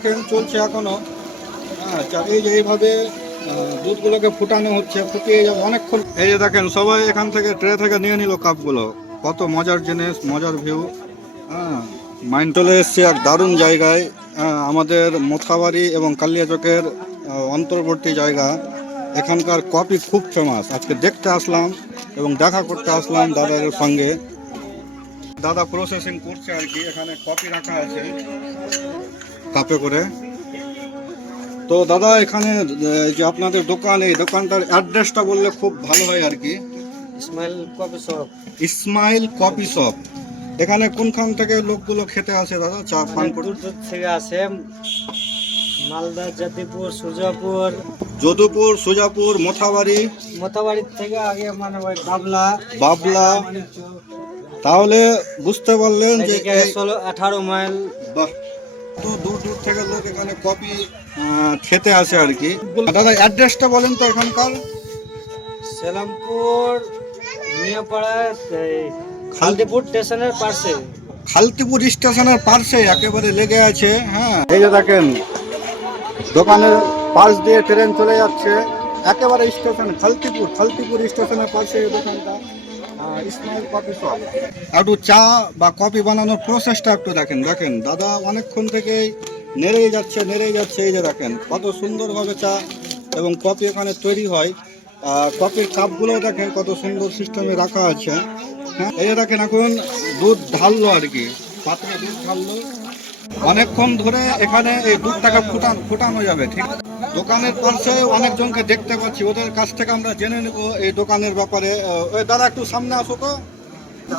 Train চলছে এখনও? হ্যাঁ এই যে এইভাবে দুধগুলোকে ফুটানো হচ্ছে ফুটিয়ে যাবে অনেকক্ষণ। এই যে দেখেন সবাই এখান থেকে ট্রে থেকে নিয়ে নিল কাপগুলো। কত মজার জিনিস মজার ভিউ। হ্যাঁ মাইন্ড চলে এসছে এক দারুণ জায়গায়। হ্যাঁ, আমাদের মোথাবাড়ি এবং কালিয়াচকের অন্তর্বর্তী জায়গা। এখানকার কপি খুব ফেমাস আজকে দেখতে আসলাম এবং দেখা করতে আসলাম দাদাদের সঙ্গে। দাদা প্রসেসিং করছে আর কি এখানে কপি রাখা আছে। কাপে করে। তো দাদা এখানে যে আপনাদের দোকান এই দোকানটার অ্যাড্রেসটা বললে খুব ভালো হয় আর কি। Ismail coffee shop. Ismail coffee shop. এখানে কোনখান থেকে লোকগুলো খেতে আসে দাদা? চা পান করতে দূর দূর থেকে আসে। মালদা জাতিপুর সুজাপুর। যদুপুর সুজাপুর মোথাবাড়ি। মোতাবাড়ির থেকে আগে মানে ওই বাবলা। বাবলা। তাহলে বুঝতে পারলেন যে ষোলো আঠারো মাইল। বাহ তো দূর দূর থেকে লোক এখানে কপি খেতে আসে আর কি। দাদা অ্যাড্রেসটা বলেন তো এখানকার। সেলামপুর মিয়াপাড়া এই খালদিপুর স্টেশনের পাশে খালতিপুর স্টেশনের পাশে একেবারে লেগে আছে হ্যাঁ। এই যে দেখেন দোকানের পাশ দিয়ে ট্রেন চলে যাচ্ছে। একেবারে স্টেশন খালতিপুর খালতিপুর স্টেশনের পাশে এই দোকানটা। কফি একটু চা বা কফি বানানোর প্রসেসটা একটু দেখেন দেখেন। দাদা অনেকক্ষণ থেকেই নেড়েই যাচ্ছে নেড়েই যাচ্ছে, এই যে দেখেন, কত সুন্দরভাবে চা এবং কফি এখানে তৈরি হয়। কফির কাপগুলো দেখেন, কত সুন্দর সিস্টেমে রাখা আছে। হ্যাঁ এই দেখেন, এখন দুধ ঢাললো আর কি। পাত্রে দুধ ঢাললো। অনেকক্ষণ ধরে এখানে এই দুধটাকে ফুটান ফুটানো যাবে ঠিক? দোকানের পাশে অনেকজনকে দেখতে পাচ্ছি। ওদের কাছ থেকে আমরা জেনে নেব এই দোকানের ব্যাপারে। ওই দাদা একটু সামনে আসো তো।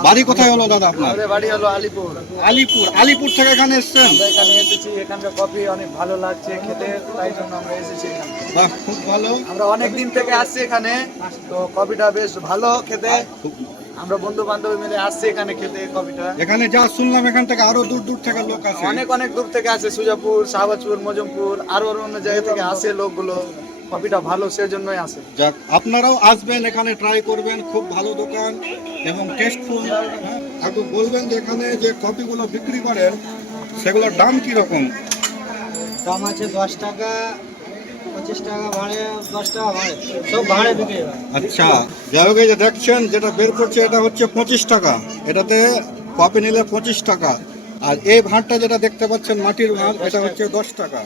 বাড়ি কোথায় হলো দাদা আপনার? বাড়ি হলো আলিপুর। আলিপুর। আলিপুর থেকে এখানে এসছেন? এখানে এসেছি। এখানকার কফি অনেক ভালো লাগছে খেতে তাই জন্য আমরা এসেছি বাহ খুব ভালো। আমরা অনেক দিন থেকে আসছি এখানে। তো কফিটা বেশ ভালো খেতে। খুব- আমরা বন্ধু বান্ধব মিলে আসছি এখানে খেতে কফিটা। এখানে যা শুনলাম এখান থেকে আরও দূর দূর থেকে লোক আসে। অনেক অনেক দূর থেকে আসে সুজাপুর শাহবাজপুর মজমপুর আরও আরও অন্য জায়গা থেকে আসে লোকগুলো। কফিটা ভালো সেজন্যই আসে। যাক আপনারাও আসবেন এখানে ট্রাই করবেন খুব ভালো দোকান এবং টেস্টফুল একটু বলবেন যে এখানে যে কপিগুলো বিক্রি করেন সেগুলোর দাম কি রকম দাম আছে দশ টাকা আচ্ছা যাই হোক যে দেখছেন, যেটা বের করছে, এটা হচ্ছে পঁচিশ টাকা। এটাতে কপি নিলে পঁচিশ টাকা। আর এই ভাঁড়টা যেটা দেখতে পাচ্ছেন, মাটির ভাঁড়, এটা হচ্ছে দশ টাকা।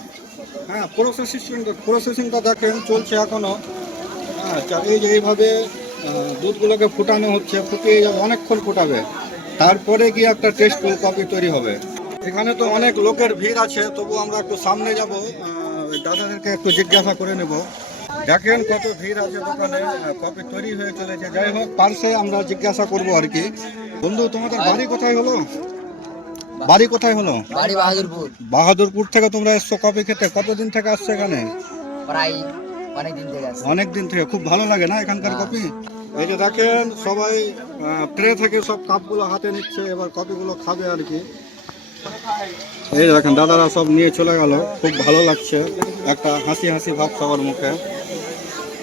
হ্যাঁ প্রসেসিং প্রসেসিংটা দেখেন, চলছে এখনও। হ্যাঁ এই যে এইভাবে দুধগুলোকে ফুটানো হচ্ছে, ফুটিয়ে যাবে অনেকক্ষণ ফুটাবে। তারপরে গিয়ে একটা টেস্টফুল কপি তৈরি হবে। এখানে তো অনেক লোকের ভিড় আছে তবু আমরা একটু সামনে যাব। দাদাদেরকে একটু জিজ্ঞাসা করে নেব। দেখেন কত ভিড় আছে দোকানে কপি তৈরি হয়ে চলেছে। যাই হোক পার্সে আমরা জিজ্ঞাসা করব আর কি। বন্ধু তোমাদের বাড়ি কোথায় হলো? বাড়ি কোথায় হলো? বাড়ি বাহাদুরপুর। বাহাদুরপুর থেকে তোমরা এসছো কপি খেতে? কতদিন থেকে আসছো এখানে? প্রায় অনেক দিন থেকে আছে অনেক দিন থেকে। খুব ভালো লাগে না এখানকার কপি? এই যে দেখেন সবাই ট্রে থেকে সব কাপগুলো হাতে নিচ্ছে এবার কপিগুলো খাবে আর কি। এই দেখেন দাদারা সব নিয়ে চলে গেল। খুব ভালো লাগছে। একটা হাসি হাসি ভাব সবার মুখে।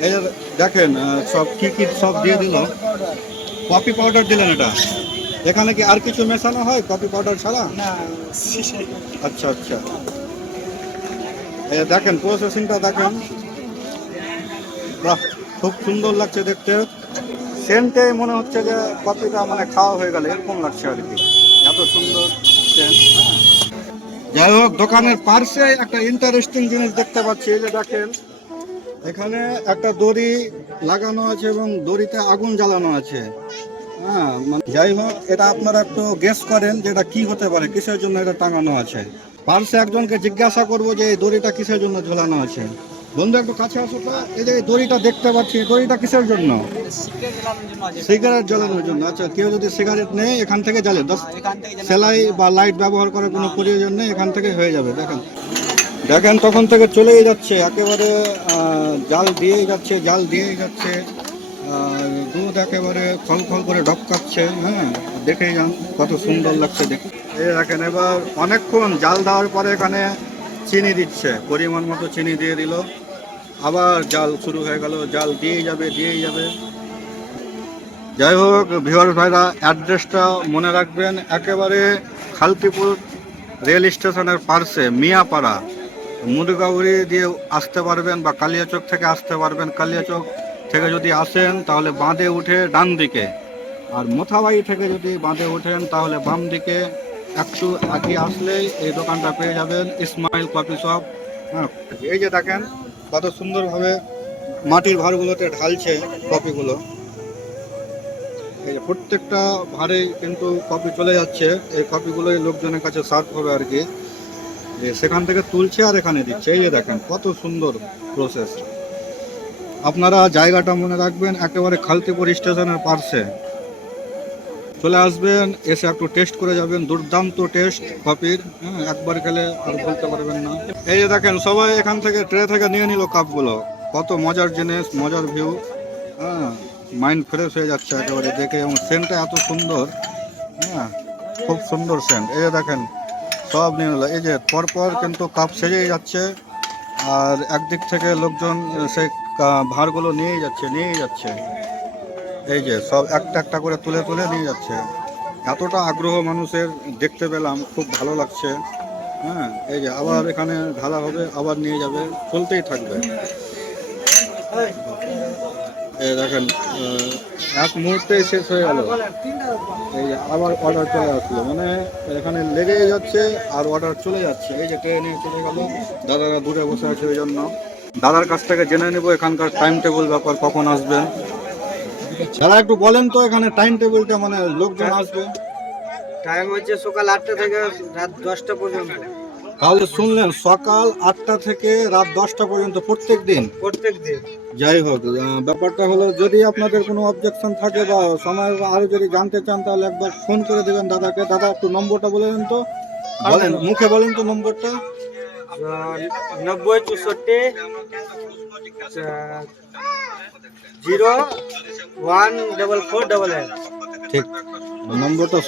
এই দেখেন সব কি কি সব দিয়ে দিল। কপি পাউডার দিলেন এটা? এখানে কি আর কিছু মেশানো হয় কপি পাউডার ছাড়া? আচ্ছা আচ্ছা। এই দেখেন প্রসেসিংটা দেখেন। বাহ খুব সুন্দর লাগছে দেখতে। সেন্টে মনে হচ্ছে যে কপিটা মানে খাওয়া হয়ে গেল। এরকম লাগছে আর কি। এত সুন্দর। যাই হোক, দোকানের পার্শ্বে একটা ইন্টারেস্টিং জিনিস দেখতে পাচ্ছি যে দেখেন, এখানে একটা দড়ি লাগানো আছে এবং দড়িতে আগুন জ্বালানো আছে। হ্যাঁ মানে যাই হোক, এটা আপনারা একটু গেস করেন যে এটা কি হতে পারে, কিসের জন্য এটা টাঙানো আছে। পার্শ্বে একজনকে জিজ্ঞাসা করব যে এই দড়িটা কিসের জন্য ঝোলানো আছে। বন্ধু, একটু কাছে আসো তো। এই যে দড়িটা দেখতে পাচ্ছি দড়িটা কিসের জন্য? সিগারেট জ্বালানোর জন্য। আচ্ছা কেউ যদি সিগারেট নেই এখান থেকে জ্বালে। দশ সেলাই বা লাইট ব্যবহার করার কোনো প্রয়োজন নেই, এখান থেকে হয়ে যাবে। দেখেন। দেখেন, তখন থেকে চলেই যাচ্ছে। একেবারে জাল দিয়েই যাচ্ছে, জাল দিয়েই যাচ্ছে। দুধ একেবারে খল খল করে ডবকাচ্ছে। হ্যাঁ দেখেই যান, কত সুন্দর লাগছে দেখে এই দেখেন, এবার অনেকক্ষণ জাল দেওয়ার পরে এখানে চিনি দিচ্ছে। পরিমাণ মতো চিনি দিয়ে দিল। আবার জাল শুরু হয়ে গেল, জাল দিয়েই যাবে দিয়েই যাবে। যাই হোক ভিওর ভাইরা অ্যাড্রেসটা মনে রাখবেন, একেবারে খালতিপুর রেল স্টেশনের পার্শ্বে, মিয়াপাড়া। মুরগাউড়ি দিয়ে আসতে পারবেন বা কালিয়াচক থেকে আসতে পারবেন। কালিয়াচক থেকে যদি আসেন, তাহলে বাঁধে উঠে ডান দিকে। আর মোথাবাড়ি থেকে যদি বাঁধে ওঠেন, তাহলে বাম দিকে। একটু আগে আসলেই এই দোকানটা পেয়ে যাবেন, ইসমাইল কফি শপ। হ্যাঁ এই যে দেখেন কত সুন্দরভাবে মাটির ভাঁড়গুলোতে ঢালছে কপিগুলো। এই প্রত্যেকটা ভাঁড়ে কিন্তু কপি চলে যাচ্ছে। এই কপিগুলোই লোকজনের কাছে সার্ভ হবে আর কি। যে সেখান থেকে তুলছে আর এখানে দিচ্ছে। এই যে দেখেন, কত সুন্দর প্রসেস আপনারা জায়গাটা মনে রাখবেন, একেবারে খালতিপুর স্টেশনের পার্শ্বে। চলে আসবেন, এসে একটু টেস্ট করে যাবেন, দুর্দান্ত টেস্ট কপির হ্যাঁ একবার খেলে আর বলতে পারবেন না। এই যে দেখেন, সবাই এখান থেকে ট্রে থেকে নিয়ে নিল কাপগুলো। কত মজার জিনিস, মজার ভিউ হ্যাঁ মাইন্ড ফ্রেশ হয়ে যাচ্ছে একেবারে, দেখে এবং সেন্টটা এত সুন্দর। হ্যাঁ খুব সুন্দর সেন্ট এই যে দেখেন, সব নিয়ে নিল। এই যে পরপর কিন্তু কাপ সেজেই যাচ্ছে, আর একদিক থেকে লোকজন সেই ভাঁড়গুলো নিয়েই যাচ্ছে নিয়েই যাচ্ছে। এই যে সব একটা একটা করে তুলে তুলে নিয়ে যাচ্ছে। এতটা আগ্রহ মানুষের দেখতে পেলাম, খুব ভালো লাগছে। হ্যাঁ এই যে আবার এখানে ঢালা হবে, আবার নিয়ে যাবে, চলতেই থাকবে। দেখেন এক মুহূর্তেই শেষ হয়ে গেল। এই যে আবার অর্ডার চলে আসলো। মানে এখানে লেগে যাচ্ছে আর অর্ডার চলে যাচ্ছে। এই যে ট্রেনে চলে গেল। দাদারা দূরে বসে আছে ওই জন্য। দাদার কাছ থেকে জেনে নেব এখানকার টাইম টেবিল ব্যাপার, কখন আসবেন। দাদা একটু বলেন তো এখানে টাইম টেবিলটা মানে লোকজন আসবে। টাইম হচ্ছে সকাল আটটা থেকে রাত দশটা পর্যন্ত। তাহলে শুনলেন সকাল আটটা থেকে রাত দশটা পর্যন্ত প্রত্যেক দিন? প্রত্যেক দিন। যাই হোক ব্যাপারটা হলো যদি আপনাদের কোনো অবজেকশন থাকে বা সময় আরও যদি জানতে চান তাহলে একবার ফোন করে দেবেন দাদাকে। দাদা একটু নম্বরটা বলে দেন তো। বলেন মুখে বলেন তো নম্বরটা। নব্বই চৌষট্টি zero one double four double है। ठीक। नंबर तो